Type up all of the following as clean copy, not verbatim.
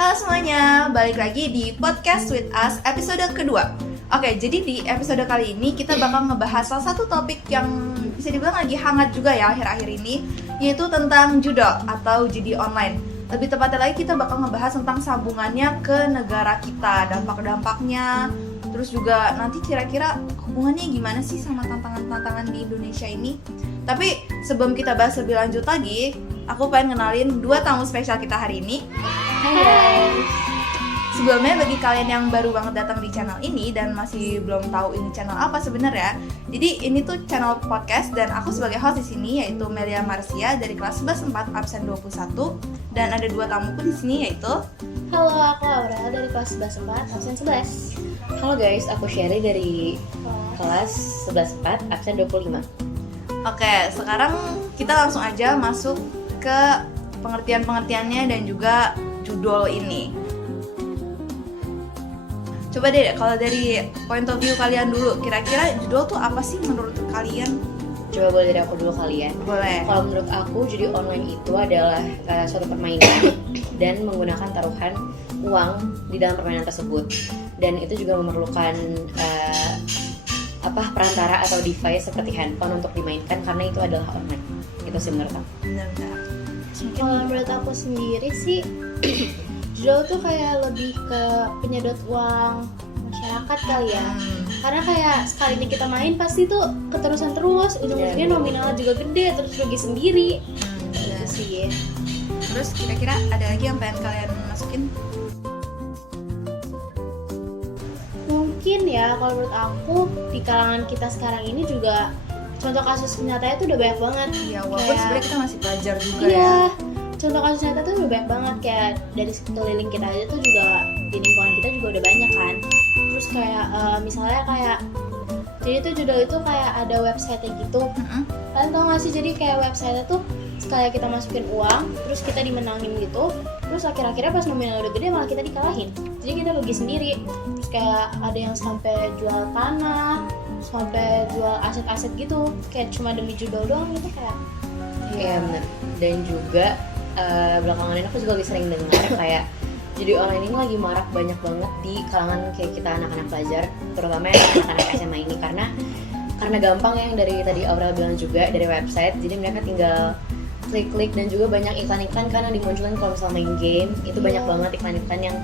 Halo semuanya, balik lagi di Podcast with Us episode kedua. Oke, jadi di episode kali ini kita bakal ngebahas salah satu topik yang bisa dibilang lagi hangat juga ya akhir-akhir ini, yaitu tentang judo atau judi online. Lebih tepatnya lagi kita bakal ngebahas tentang sambungannya ke negara kita, dampak-dampaknya, terus juga nanti kira-kira hubungannya gimana sih sama tantangan-tantangan di Indonesia ini. Tapi sebelum kita bahas lebih lanjut lagi, aku pengen kenalin dua tamu spesial kita hari ini. Hai guys. Sebelumnya bagi kalian yang baru banget datang di channel ini dan masih belum tahu ini channel apa sebenarnya, jadi ini tuh channel podcast dan aku sebagai host di sini yaitu Melia Marcia dari kelas 11 4 absen 21 dan ada dua tamuku di sini yaitu Halo, aku Aura dari kelas 11 4 absen 11. Halo guys, aku Sherry dari kelas 11 4 absen 25. Oke, sekarang kita langsung aja masuk ke pengertian-pengertiannya dan juga judul ini. Coba deh kalau dari point of view kalian dulu, kira-kira judul tuh apa sih menurut kalian? Coba boleh dari aku dulu kali ya. Boleh. Kalau menurut aku, judi online itu adalah suatu permainan dan menggunakan taruhan uang di dalam permainan tersebut. Dan itu juga memerlukan perantara atau device seperti handphone untuk dimainkan karena itu adalah online. Itu sih menurut aku. Benar-benar. Kalau menurut aku sendiri sih judo tuh kayak lebih ke penyedot uang masyarakat kali ya. Karena kayak sekali ini kita main pasti tuh keterusan terus, ujung-ujungnya nominalnya juga gede, terus rugi sendiri. Gitu sih. Terus kira-kira ada lagi yang pengen kalian masukin? Mungkin ya kalau menurut aku di kalangan kita sekarang ini juga contoh kasus nyatanya tuh udah banyak banget. Iya, walaupun sebenarnya kita masih belajar juga iya, ya. contoh kasus nyata tuh udah banyak banget. Kayak dari sekeliling kita aja tuh juga di lingkungan kita juga udah banyak kan. Terus kayak misalnya kayak jadi tuh judul itu kayak ada website-nya gitu. Kalian tau gak sih, jadi kayak website-nya tuh sekali kita masukin uang terus kita dimenangin gitu, terus akhir-akhirnya pas nominal udah gede malah kita dikalahin, jadi kita rugi sendiri. Terus kayak ada yang sampai jual tanah, sampai jual aset-aset gitu, kayak cuma demi judul doang gitu kayak. Iya benar. Dan juga belakangan ini aku juga lebih sering dengar kayak judi online ini lagi marak banyak banget di kalangan kayak kita anak-anak pelajar, terutama yang anak-anak SMA ini karena gampang ya, yang dari tadi Aura bilang juga dari website, jadi mereka tinggal klik-klik dan juga banyak iklan-iklan kan yang dimunculin kalau misalnya main game itu banyak banget iklan-iklan yang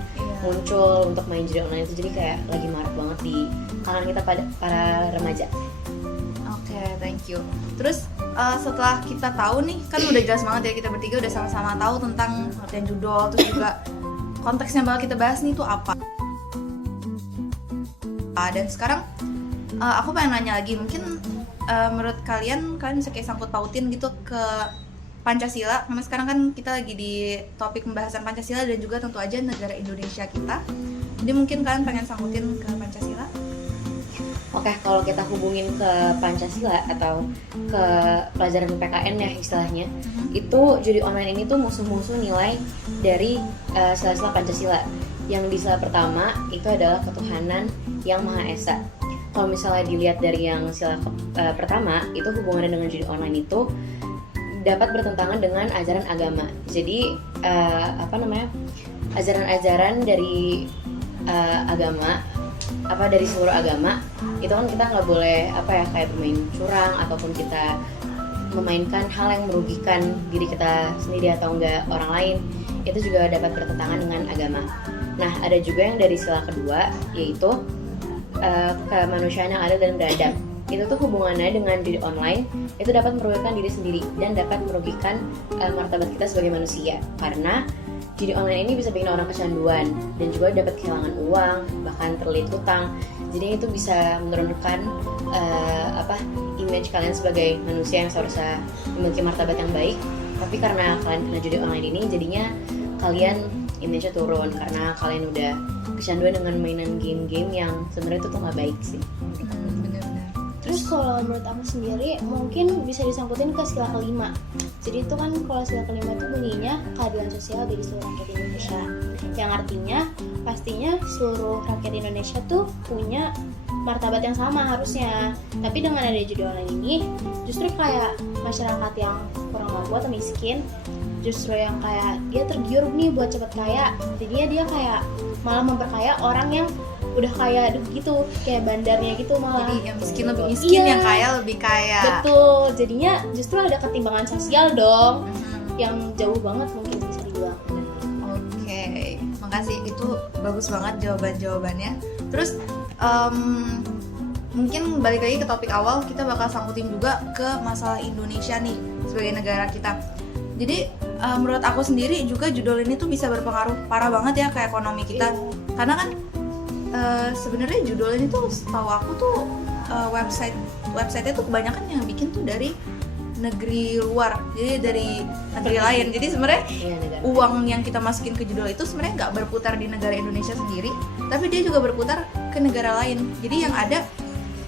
muncul untuk main judi online itu, jadi kayak lagi marak banget di kalangan kita para remaja. Oke, thank you. Terus setelah kita tahu nih, kan udah jelas banget ya kita bertiga udah sama-sama tahu tentang pengertian judul, terus juga konteks yang bakal kita bahas nih tuh apa. Dan sekarang aku pengen nanya lagi, mungkin menurut kalian bisa kayak sangkut pautin gitu ke Pancasila, karena sekarang kan kita lagi di topik pembahasan Pancasila dan juga tentu aja negara Indonesia kita. Jadi mungkin kalian pengen sangkutin ke Pancasila? Oke, kalau kita hubungin ke Pancasila atau ke pelajaran PKN ya istilahnya, itu judi online ini tuh musuh-musuh nilai dari sila-sila Pancasila. Yang di sila pertama itu adalah ketuhanan yang Maha Esa. Kalau misalnya dilihat dari yang sila pertama, itu hubungannya dengan judi online itu dapat bertentangan dengan ajaran agama. Jadi ajaran-ajaran dari agama, dari seluruh agama itu kan kita nggak boleh kayak bermain curang ataupun kita memainkan hal yang merugikan diri kita sendiri atau enggak orang lain, itu juga dapat bertentangan dengan agama. Nah, ada juga yang dari sila kedua, yaitu kemanusiaan yang adil dan beradab. Itu tuh hubungannya dengan judi online itu dapat merugikan diri sendiri dan dapat merugikan martabat kita sebagai manusia, karena judi online ini bisa bikin orang kecanduan dan juga dapat kehilangan uang, bahkan terlilit hutang. Jadi itu bisa menurunkan image kalian sebagai manusia yang seharusnya memiliki martabat yang baik. Tapi karena kalian kena judi online ini, jadinya kalian image-nya turun karena kalian udah kecanduan dengan mainan game-game yang sebenarnya itu tuh nggak baik sih. Terus kalau menurut aku sendiri mungkin bisa disangkutin ke sila kelima. Jadi itu kan kalau sila kelima itu bunyinya keadilan sosial bagi seluruh rakyat Indonesia. Yang artinya pastinya seluruh rakyat Indonesia tuh punya martabat yang sama harusnya. Tapi dengan ada judi online ini justru kayak masyarakat yang kurang mampu atau miskin justru yang kayak dia tergiur nih buat cepet kaya, jadinya dia kayak malah memperkaya orang yang udah kaya gitu, kayak bandarnya gitu malah. Jadi yang miskin lebih miskin, Iya. yang kaya lebih kaya. Betul, jadinya justru ada ketimbangan sosial dong, Mhm. yang jauh banget mungkin bisa dibilang. Oke, makasih, itu bagus banget jawabannya. Terus mungkin balik lagi ke topik awal, kita bakal sangkutin juga ke masalah Indonesia nih sebagai negara kita. Jadi menurut aku sendiri juga judul ini tuh bisa berpengaruh parah banget ya ke ekonomi kita. Karena kan sebenarnya judul ini tuh setahu aku tuh website-nya tuh kebanyakan yang bikin tuh dari negeri luar, jadi dari negeri lain. Jadi sebenarnya Iya, negara. uang yang kita masukin ke judul itu sebenarnya nggak berputar di negara Indonesia sendiri, tapi dia juga berputar ke negara lain. Jadi yang ada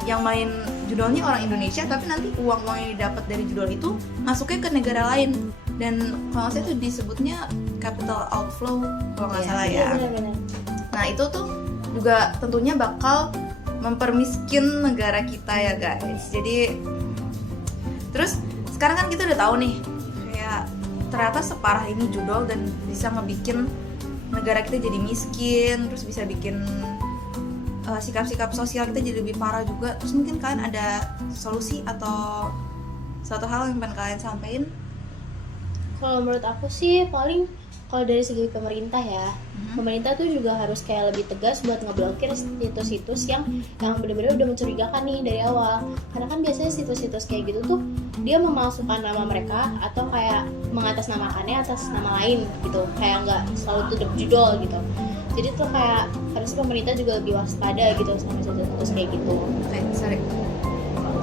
yang main judulnya orang Indonesia, tapi nanti uang-uang yang didapat dari judul itu masuknya ke negara lain. Dan kalau nggak salah itu disebutnya capital outflow kalau nggak Iya, salah Iya ya. benar-benar. Nah itu tuh juga tentunya bakal mempermiskin negara kita ya guys. Jadi terus sekarang kan kita udah tahu nih kayak ternyata separah ini judul dan bisa ngebikin negara kita jadi miskin, terus bisa bikin sikap-sikap sosial kita jadi lebih parah juga. Terus mungkin kalian ada solusi atau suatu hal yang pengen kalian sampaikan? Kalau menurut aku sih paling kalau dari segi pemerintah ya, pemerintah tuh juga harus kayak lebih tegas buat ngeblokir situs-situs yang benar-benar udah mencurigakan nih dari awal. Karena kan biasanya situs-situs kayak gitu tuh dia memalsukan nama mereka atau kayak mengatasnamakannya atas nama lain gitu, kayak nggak selalu tutup judul gitu. Jadi tuh kayak harusnya pemerintah juga lebih waspada gitu sama situs-situs kayak gitu. Oke, sorry.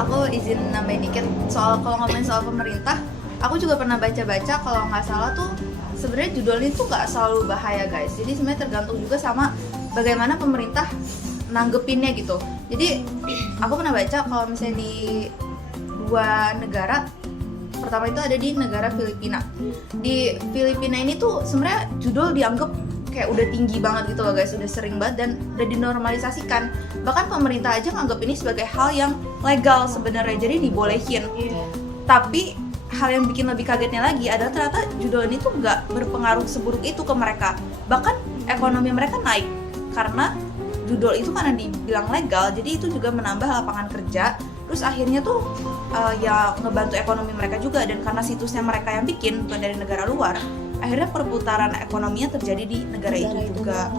Aku izin nambahin dikit soal kalau ngomongin soal pemerintah. Aku juga pernah baca-baca kalau nggak salah tuh sebenarnya judul ini tuh nggak selalu bahaya guys. Jadi sebenarnya tergantung juga sama bagaimana pemerintah nanggepinnya gitu. Jadi aku pernah baca kalau misalnya di dua negara, pertama itu ada di negara Filipina. Di Filipina ini tuh sebenarnya judul dianggap kayak udah tinggi banget gitu loh guys, udah sering banget dan udah dinormalisasikan. Bahkan pemerintah aja nganggap ini sebagai hal yang legal sebenarnya, jadi dibolehin. Tapi hal yang bikin lebih kagetnya lagi adalah ternyata judul ini tuh nggak berpengaruh seburuk itu ke mereka. Bahkan ekonomi mereka naik karena judul itu karena dibilang legal, jadi itu juga menambah lapangan kerja. Terus akhirnya tuh ya ngebantu ekonomi mereka juga, dan karena situsnya mereka yang bikin bukan dari negara luar, akhirnya perputaran ekonominya terjadi di negara itu juga.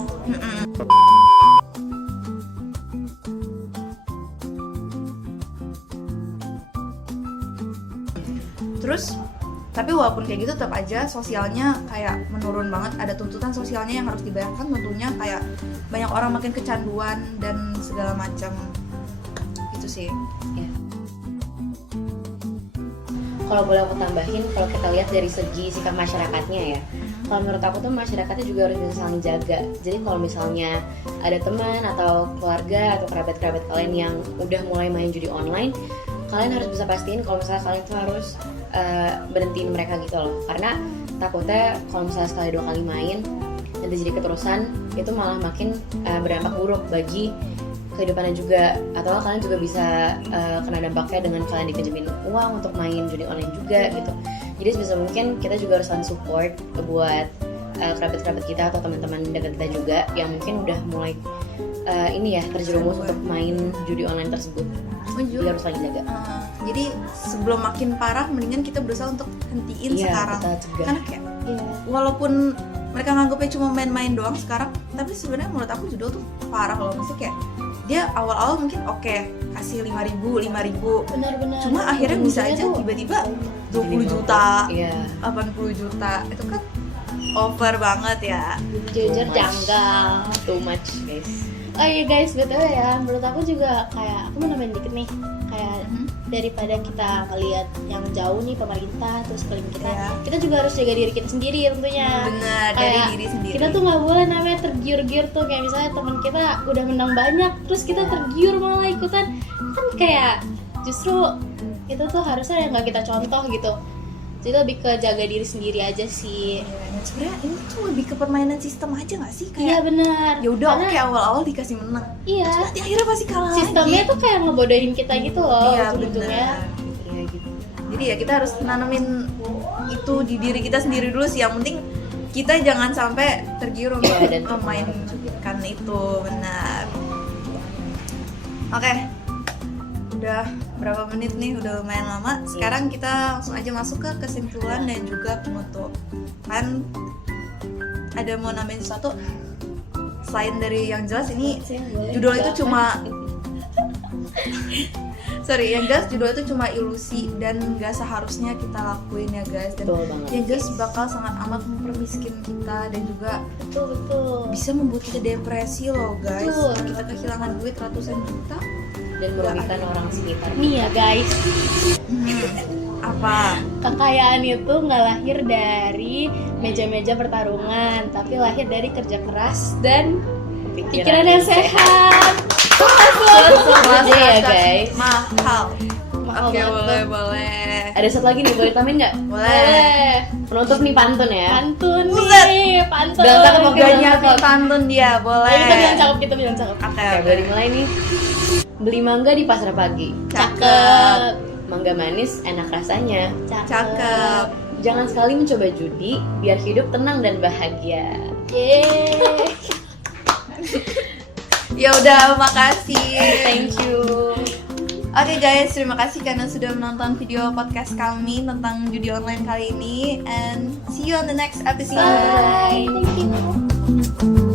Terus tapi walaupun kayak gitu tetap aja sosialnya kayak menurun banget, ada tuntutan sosialnya yang harus dibayarkan tentunya, kayak banyak orang makin kecanduan dan segala macam gitu sih. Ya. Kalau boleh aku tambahin, kalau kita lihat dari segi sikap masyarakatnya ya, kalau menurut aku tuh masyarakatnya juga harus bisa saling jaga. Jadi kalau misalnya ada teman atau keluarga atau kerabat-kerabat kalian yang udah mulai main judi online, kalian harus bisa pastiin kalau misalnya kalian tuh harus berhentiin mereka gitu loh. Karena takutnya kalau misalnya sekali dua kali main nanti jadi keterusan, itu malah makin berdampak buruk bagi kehidupannya juga, atau kalian juga bisa kena dampaknya dengan kalian dipinjemin uang untuk main judi online juga gitu. Jadi sebisa mungkin kita juga harus saling support buat kerabat-kerabat kita atau teman-teman dekat kita juga yang mungkin udah mulai ini ya terjerumus untuk main judi online tersebut. Jadi harus saling jaga. Jadi sebelum makin parah, mendingan kita berusaha untuk hentiin sekarang. Kita cegah. Karena kayak walaupun mereka nganggapnya cuma main-main doang sekarang, tapi sebenarnya menurut aku judul tuh parah loh. Maksudnya kayak dia awal-awal mungkin oke, kasih 5.000. Benar-benar. Cuma akhirnya bisa aja tuh tiba-tiba 20 juta, Iya. 80 juta. Itu kan over banget ya. jujur Too much. janggal. Too much guys. Oh iya guys, betul ya. Menurut aku juga kayak aku mau nambahin dikit nih. Kayak daripada kita ngelihat yang jauh nih pemerintah terus sekeliling kita, Iya. kita juga harus jaga diri kita sendiri tentunya. Benar, dari Kayak diri sendiri. Kita tuh nggak boleh namanya tergiur-giur tuh, kayak misalnya teman kita udah menang banyak, terus kita tergiur malah ikutan, kan kayak justru itu tuh harusnya yang nggak kita contoh gitu. Jadi lebih ke jaga diri sendiri aja sih. Dan sebenarnya ini tuh lebih ke permainan sistem aja nggak sih? Iya Kayak benar. ya udah Karena- oke, awal-awal dikasih menang, Iya. nanti akhirnya pasti kalah Sistemnya lagi. tuh kayak ngebodohin kita gitu loh Iya ujung-ujungnya. benar. Iya gitu. Jadi ya kita harus nanamin itu di diri kita sendiri dulu sih. Yang penting kita jangan sampai tergiur untuk Iya, dan memainkan itu. Benar. Oke, udah berapa menit nih, udah lumayan lama. Sekarang kita langsung aja masuk ke kesimpulan dan juga penutup. Kan ada mau nambahin sesuatu selain dari yang jelas ini judul itu cuma yang jelas judul itu cuma ilusi dan nggak seharusnya kita lakuin ya guys. Dan Betul banget. yang jelas bakal sangat amat mempermiskin kita dan juga Betul. bisa membuat kita depresi loh guys. Betul. Kita kehilangan duit ratusan juta. Dan merugikan orang sekitar. Nih ya guys, Apa? kekayaan itu nggak lahir dari meja-meja pertarungan, tapi lahir dari kerja keras dan pikiran yang sehat. Langsung aja ya guys. Mahal. Mahal Oke, banget. boleh. Ada satu lagi nih, boleh tambahin nggak? Boleh. Penutup nih pantun ya. Pantun Buset. nih, pantun. Bilang cakep, Gak bilang nyiapin cakep. pantun dia, boleh. Ayo, kita bilang cakep, kita bilang cakep. Oke, Oke, boleh dimulai nih. Beli mangga di pasar pagi. Cakep. Mangga manis, enak rasanya. Cakep. Jangan sekali mencoba judi, biar hidup tenang dan bahagia. Yeay. Ya udah, makasih. Thank you. Oke guys, terima kasih karena sudah menonton video podcast kami tentang judi online kali ini, and see you on the next episode. Bye. Thank you.